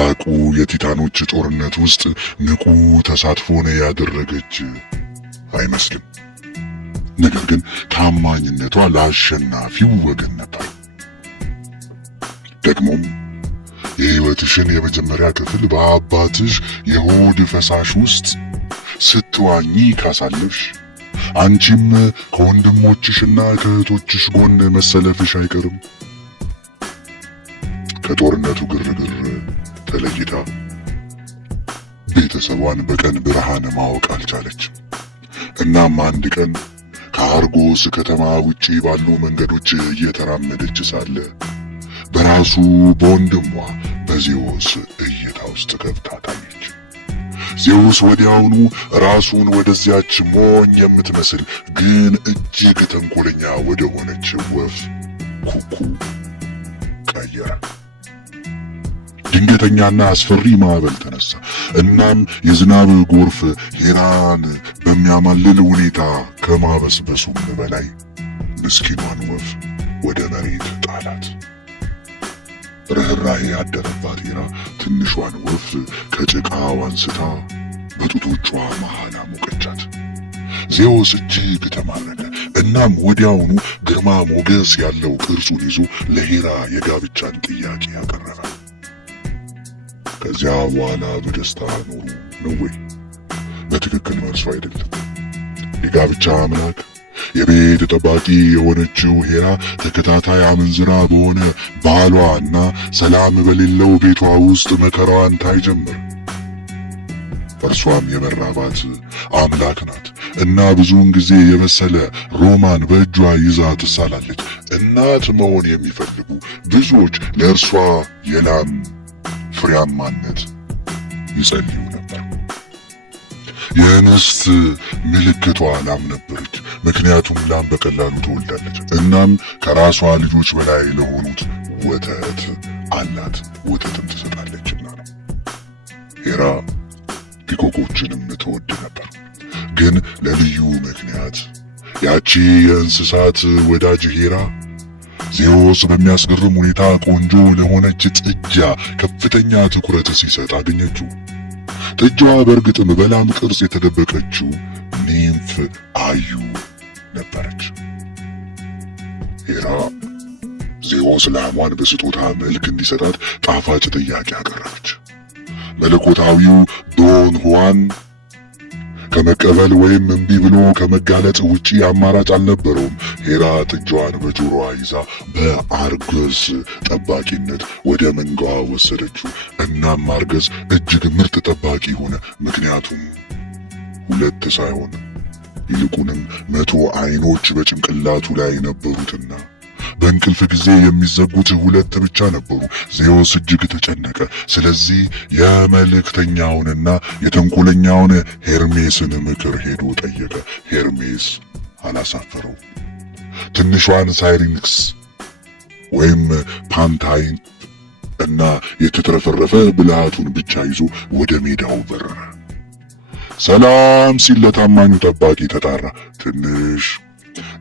በታላቁ የቲታኖች ጦርነት ውስጥ ንቁ ተሳትፎን ያደረገች አይመስልም። ነገር ግን ታማኝነቷ ለአሸናፊው ወገን ነበር። ደግሞም የሕይወትሽን የመጀመሪያ ክፍል በአባትሽ የሆድ ፈሳሽ ውስጥ ስትዋኚ ካሳለፍሽ አንቺም ከወንድሞችሽና ከእህቶችሽ ጎን መሰለፍሽ አይቀርም። ከጦርነቱ ግርግር ተለይታ ቤተሰቧን በቀን ብርሃን ማወቅ አልቻለችም። እናም አንድ ቀን ከአርጎስ ከተማ ውጪ ባሉ መንገዶች እየተራመደች ሳለ በራሱ በወንድሟ በዜውስ እይታ ውስጥ ገብታ ታየች። ዜውስ ወዲያውኑ ራሱን ወደዚያች ሞኝ የምትመስል ግን እጅግ ተንኮለኛ ወደ ሆነች ወፍ ኩኩ ቀየረ። ድንገተኛና አስፈሪ ማዕበል ተነሳ። እናም የዝናብ ጎርፍ ሄራን በሚያማልል ሁኔታ ከማበስበሱም በላይ ምስኪኗን ወፍ ወደ መሬት ጣላት። ርኅራኄ ያደረባት ሄራ ትንሿን ወፍ ከጭቃው አንስታ በጡቶቿ መሃል አሞቀቻት። ዜውስ እጅግ ተማረከ። እናም ወዲያውኑ ግርማ ሞገስ ያለው ቅርጹን ይዞ ለሄራ የጋብቻን ጥያቄ ያቀረበ። ከዚያ በኋላ በደስታ ኖሩ ነው ወይ? በትክክል መልሱ አይደለም። የጋብቻ አምላክ የቤት ጠባቂ የሆነችው ሄራ ተከታታይ አመንዝራ በሆነ ባሏ እና ሰላም በሌለው ቤቷ ውስጥ መከራዋን ታይ ጀመር። እርሷም የመራባት አምላክ ናት እና ብዙውን ጊዜ የበሰለ ሮማን በእጇ ይዛ ትሳላለች። እናት መሆን የሚፈልጉ ብዙዎች ለእርሷ የላም ፍሬያማነት ይጸልዩ ነበር። የእንስት ምልክቷ ላም ነበረች፣ ምክንያቱም ላም በቀላሉ ትወልዳለች። እናም ከራሷ ልጆች በላይ ለሆኑት ወተት አላት፣ ወተትም ትሰጣለችና ነው። ሄራ ፒኮኮችንም ትወድ ነበር፣ ግን ለልዩ ምክንያት። ያቺ የእንስሳት ወዳጅ ሄራ ዜውስ በሚያስገርም ሁኔታ ቆንጆ ለሆነች ጥጃ ከፍተኛ ትኩረት ሲሰጥ አገኘችው። ጥጃዋ በእርግጥም በላም ቅርጽ የተደበቀችው ኒምፍ አዩ ነበረች። ሄራ ዜውስ ላሟን በስጦታ መልክ እንዲሰጣት ጣፋጭ ጥያቄ አቀረበች። መለኮታዊው ዶን ሁዋን ከመቀበል ወይም እምቢ ብሎ ከመጋለጥ ውጪ አማራጭ አልነበረውም። ሄራ ጥጃዋን በጆሮዋ ይዛ በአርገስ ጠባቂነት ወደ መንጋዋ ወሰደችው። እናም አርገስ እጅግ ምርጥ ጠባቂ ሆነ፣ ምክንያቱም 2 ሳይሆን ይልቁንም 100 አይኖች በጭንቅላቱ ላይ ነበሩትና በእንቅልፍ ጊዜ የሚዘጉት 2 ብቻ ነበሩ። ዜውስ እጅግ ተጨነቀ። ስለዚህ የመልእክተኛውንና የተንኮለኛውን ሄርሜስን ምክር ሄዶ ጠየቀ። ሄርሜስ አላሳፈረው። ትንሿን ሳይሪንክስ ወይም ፓንታይን እና የተትረፈረፈ ብልሃቱን ብቻ ይዞ ወደ ሜዳው በረረ። ሰላም ሲል ለታማኙ ጠባቂ ተጣራ።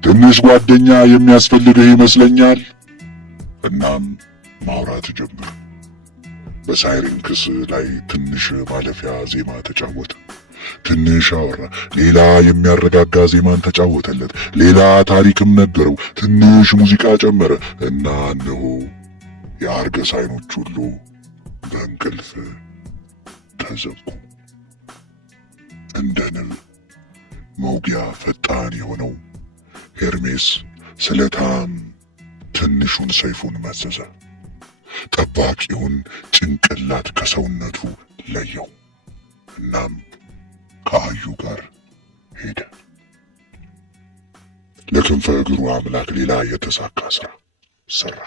ትንሽ ጓደኛ የሚያስፈልግህ ይመስለኛል። እናም ማውራት ጀመረ። በሳይሪንክስ ላይ ትንሽ ማለፊያ ዜማ ተጫወተ። ትንሽ አወራ። ሌላ የሚያረጋጋ ዜማን ተጫወተለት። ሌላ ታሪክም ነገረው። ትንሽ ሙዚቃ ጨመረ እና እነሆ የአርገስ አይኖች ሁሉ በእንቅልፍ ተዘጉ። እንደ ንብ መውጊያ ፈጣን የሆነው ሄርሜስ ስለታም ትንሹን ሰይፉን መዘዘ። ጠባቂውን ጭንቅላት ከሰውነቱ ለየው። እናም ከአዩ ጋር ሄደ። ለክንፈ እግሩ አምላክ ሌላ የተሳካ ስራ ሰራ።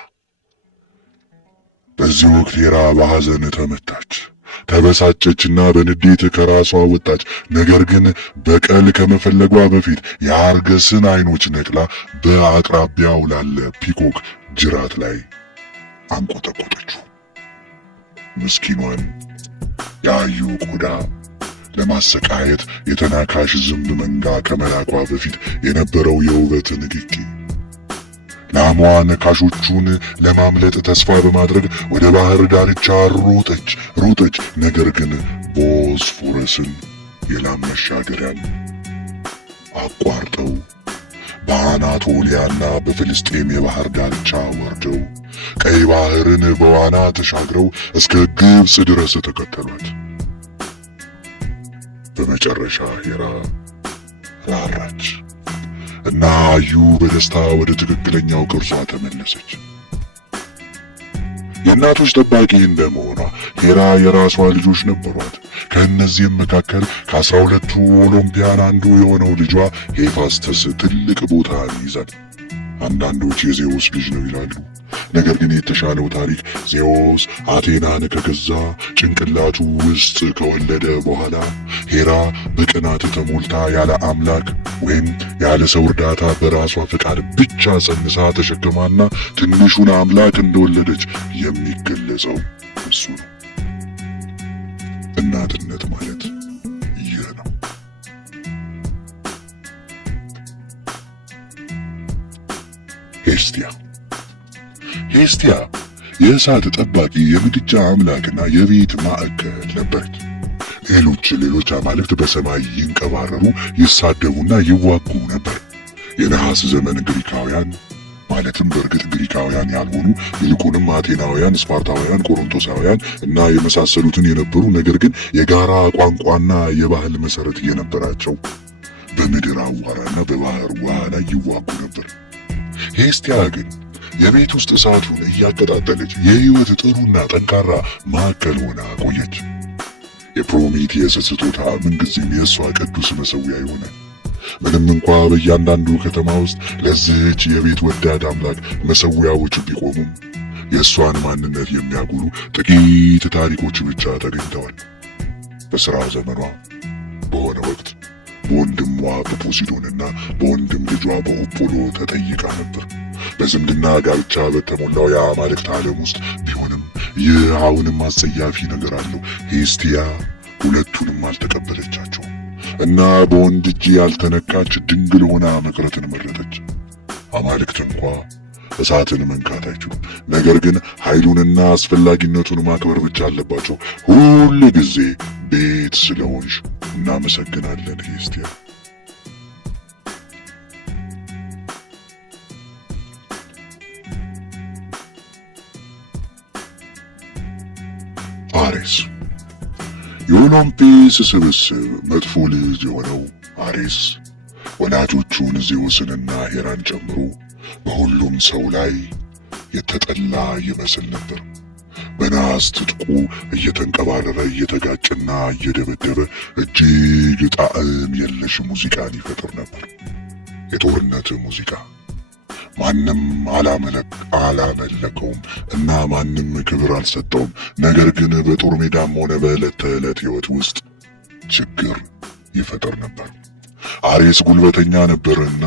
በዚህ ወቅት ሄራ በሐዘን ተመታች፣ ተበሳጨችና በንዴት ከራሷ ወጣች። ነገር ግን በቀል ከመፈለጓ በፊት የአርገስን አይኖች ነቅላ በአቅራቢያው ላለ ፒኮክ ጅራት ላይ አንቆጠቆጠችው። ምስኪኗን የአዩ ቆዳ ለማሰቃየት የተናካሽ ዝንብ መንጋ ከመላኳ በፊት የነበረው የውበት ንግጊ ላሟን ካሾቹን ለማምለጥ ተስፋ በማድረግ ወደ ባህር ዳርቻ ሮጠች። ነገር ግን ቦስፎረስን የላም መሻገሪያን አቋርጠው በአናቶሊያና በፍልስጤም የባህር ዳርቻ ወርደው ቀይ ባህርን በዋና ተሻግረው እስከ ግብጽ ድረስ ተከተሏት። በመጨረሻ ሄራ ራራች እና አዩ በደስታ ወደ ትክክለኛው ቅርጿ ተመለሰች። የእናቶች ጠባቂ እንደመሆኗ ሄራ የራሷ ልጆች ነበሯት። ከእነዚህም መካከል ከ12ቱ ኦሎምፒያን አንዱ የሆነው ልጇ ሄፋስተስ ትልቅ ቦታ ይይዛል። አንዳንዶች የዜውስ ልጅ ነው ይላሉ። ነገር ግን የተሻለው ታሪክ ዜውስ አቴናን ከገዛ ጭንቅላቱ ውስጥ ከወለደ በኋላ ሄራ በቅናት ተሞልታ ያለ አምላክ ወይም ያለ ሰው እርዳታ በራሷ ፈቃድ ብቻ ጸንሳ ተሸክማና ትንሹን አምላክ እንደወለደች የሚገለጸው እሱ ነው። እናትነት ማለት ይህ ነው። ሄስቲያ የእሳት ጠባቂ የምድጃ አምላክና የቤት ማዕከል ነበረች። ሌሎች አማልክት በሰማይ ይንቀባረሩ፣ ይሳደቡና ይዋጉ ነበር። የነሐስ ዘመን ግሪካውያን ማለትም በእርግጥ ግሪካውያን ያልሆኑ ይልቁንም አቴናውያን፣ ስፓርታውያን፣ ቆሮንቶሳውያን እና የመሳሰሉትን የነበሩ ነገር ግን የጋራ ቋንቋና የባህል መሰረት የነበራቸው በምድር አዋራና በባህር ውሃ ላይ ይዋጉ ነበር። ሄስቲያ ግን የቤት ውስጥ እሳቱን እያቀጣጠለች የህይወት ጥሩና ጠንካራ ማዕከል ሆና ቆየች። የፕሮሜቴየስ ስጦታ ምንጊዜም የእሷ ቅዱስ መሠዊያ ይሆናል። ምንም እንኳ በእያንዳንዱ ከተማ ውስጥ ለዚህች የቤት ወዳድ አምላክ መሠዊያዎች ቢቆሙም የእሷን ማንነት የሚያጎሉ ጥቂት ታሪኮች ብቻ ተገኝተዋል። በሥራ ዘመኗ በሆነ ወቅት በወንድሟ በፖሲዶንና በወንድም ልጇ በኦፖሎ ተጠይቃ ነበር። በዝምድና ጋብቻ በተሞላው የአማልክት ዓለም ውስጥ ቢሆንም ይህ አሁንም አጸያፊ ነገር አለው። ሄስቲያ ሁለቱንም አልተቀበለቻቸውም እና በወንድ እጅ ያልተነካች ድንግል ሆና መቅረትን መረጠች። አማልክት እንኳ እሳትን መንካት አይችሉም፣ ነገር ግን ኃይሉንና አስፈላጊነቱን ማክበር ብቻ አለባቸው። ሁል ጊዜ ቤት ስለሆንሽ እናመሰግናለን ሄስቲያ። አሬስ የኦሎምፒስ ስብስብ መጥፎ ልጅ የሆነው አሬስ ወላጆቹን ዜውስንና ሄራን ጨምሮ በሁሉም ሰው ላይ የተጠላ ይመስል ነበር። በናስ ትጥቁ እየተንቀባረረ እየተጋጨና እየደበደበ እጅግ ጣዕም የለሽ ሙዚቃን ይፈጥር ነበር። የጦርነት ሙዚቃ። ማንም አላመለከውም እና ማንም ክብር አልሰጠውም። ነገር ግን በጦር ሜዳም ሆነ በዕለት ተዕለት ሕይወት ውስጥ ችግር ይፈጠር ነበር። አሬስ ጉልበተኛ ነበርና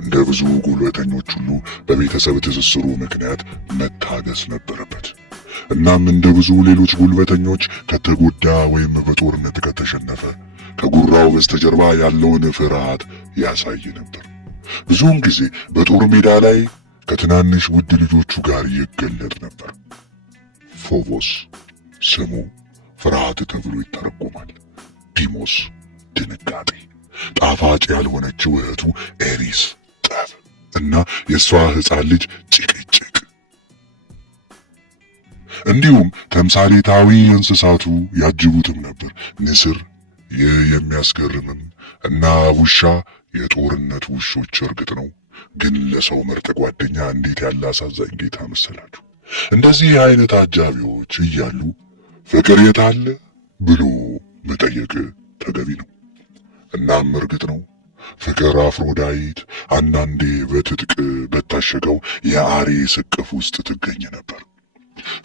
እንደ ብዙ ጉልበተኞች ሁሉ በቤተሰብ ትስስሩ ምክንያት መታገስ ነበረበት። እናም እንደ ብዙ ሌሎች ጉልበተኞች ከተጎዳ ወይም በጦርነት ከተሸነፈ ከጉራው በስተጀርባ ያለውን ፍርሃት ያሳይ ነበር። ብዙውን ጊዜ በጦር ሜዳ ላይ ከትናንሽ ውድ ልጆቹ ጋር ይገለጥ ነበር። ፎቦስ ስሙ ፍርሃት ተብሎ ይተረጎማል። ዲሞስ ድንጋጤ፣ ጣፋጭ ያልሆነችው እህቱ ኤሪስ ጠብ እና የእሷ ሕፃን ልጅ ጭቅጭቅ፣ እንዲሁም ተምሳሌታዊ እንስሳቱ ያጅቡትም ነበር። ንስር፣ ይህ የሚያስገርምም እና ውሻ የጦርነት ውሾች እርግጥ ነው፣ ግን ለሰው ምርጥ ጓደኛ እንዴት ያለ አሳዛኝ ጌታ መሰላችሁ። እንደዚህ አይነት አጃቢዎች እያሉ ፍቅር የት አለ ብሎ መጠየቅ ተገቢ ነው። እናም እርግጥ ነው ፍቅር አፍሮዳይት አንዳንዴ በትጥቅ በታሸገው የአሬስ እቅፍ ውስጥ ትገኝ ነበር።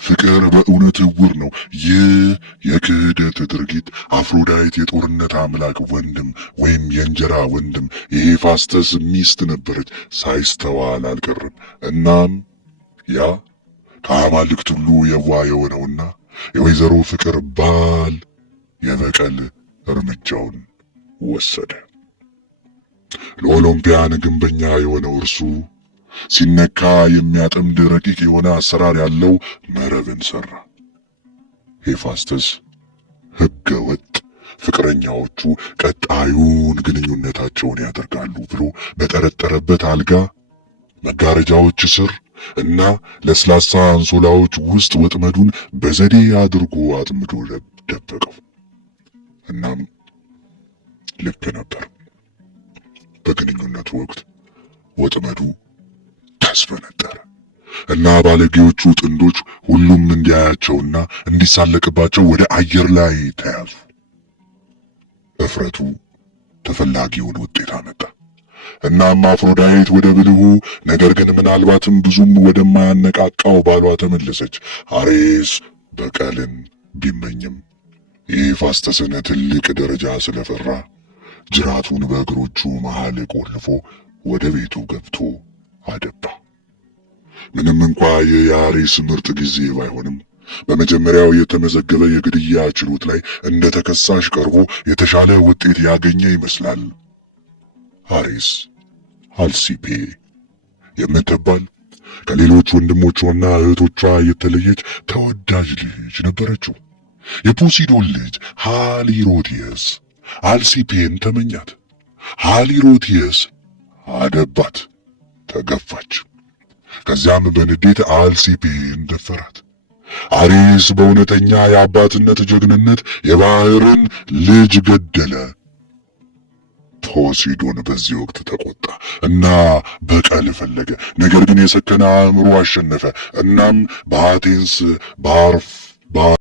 ፍቅር በእውነት ዕውር ነው። ይህ የክህደት ድርጊት አፍሮዳይት የጦርነት አምላክ ወንድም ወይም የእንጀራ ወንድም የሄፋስተስ ሚስት ነበረች፣ ሳይስተዋል አልቀርም። እናም ያ ከአማልክት ሁሉ የዋህ የሆነውና የወይዘሮ ፍቅር ባል የበቀል እርምጃውን ወሰደ። ለኦሎምፒያን ግንበኛ የሆነው እርሱ ሲነካ የሚያጠምድ ረቂቅ የሆነ አሰራር ያለው መረብን ሰራ። ሄፋስተስ ሕገ ወጥ ፍቅረኛዎቹ ቀጣዩን ግንኙነታቸውን ያደርጋሉ ብሎ በጠረጠረበት አልጋ መጋረጃዎች ስር እና ለስላሳ አንሶላዎች ውስጥ ወጥመዱን በዘዴ አድርጎ አጥምዶ ደበቀው። እናም ልክ ነበር። በግንኙነቱ ወቅት ወጥመዱ ተስፈነጠረ እና ባለጌዎቹ ጥንዶች ሁሉም እንዲያያቸውና እንዲሳለቅባቸው ወደ አየር ላይ ተያዙ። እፍረቱ ተፈላጊውን ውጤት አመጣ። እናም አፍሮዳይት ወደ ብልሁ ነገር ግን ምናልባትም ብዙም ወደማያነቃቃው ባሏ ተመለሰች። አሬስ በቀልን ቢመኝም የሄፋስተስን ትልቅ ደረጃ ስለፈራ ጅራቱን በእግሮቹ መሃል ቆልፎ ወደ ቤቱ ገብቶ አደባ። ምንም እንኳ የአሬስ ምርጥ ጊዜ ባይሆንም በመጀመሪያው የተመዘገበ የግድያ ችሎት ላይ እንደ ተከሳሽ ቀርቦ የተሻለ ውጤት ያገኘ ይመስላል። አሬስ አልሲፔ የምትባል ከሌሎች ወንድሞቿና እህቶቿ የተለየች ተወዳጅ ልጅ ነበረችው። የፖሲዶን ልጅ ሃሊሮቲየስ አልሲፔን ተመኛት። ሃሊሮቲየስ አደባት፣ ተገፋች። ከዚያም በንዴት አልሲፔን ደፈራት። አሬስ በእውነተኛ የአባትነት ጀግንነት የባህርን ልጅ ገደለ። ፖሲዶን በዚህ ወቅት ተቆጣ እና በቀል ፈለገ። ነገር ግን የሰከነ አእምሮ አሸነፈ። እናም በአቴንስ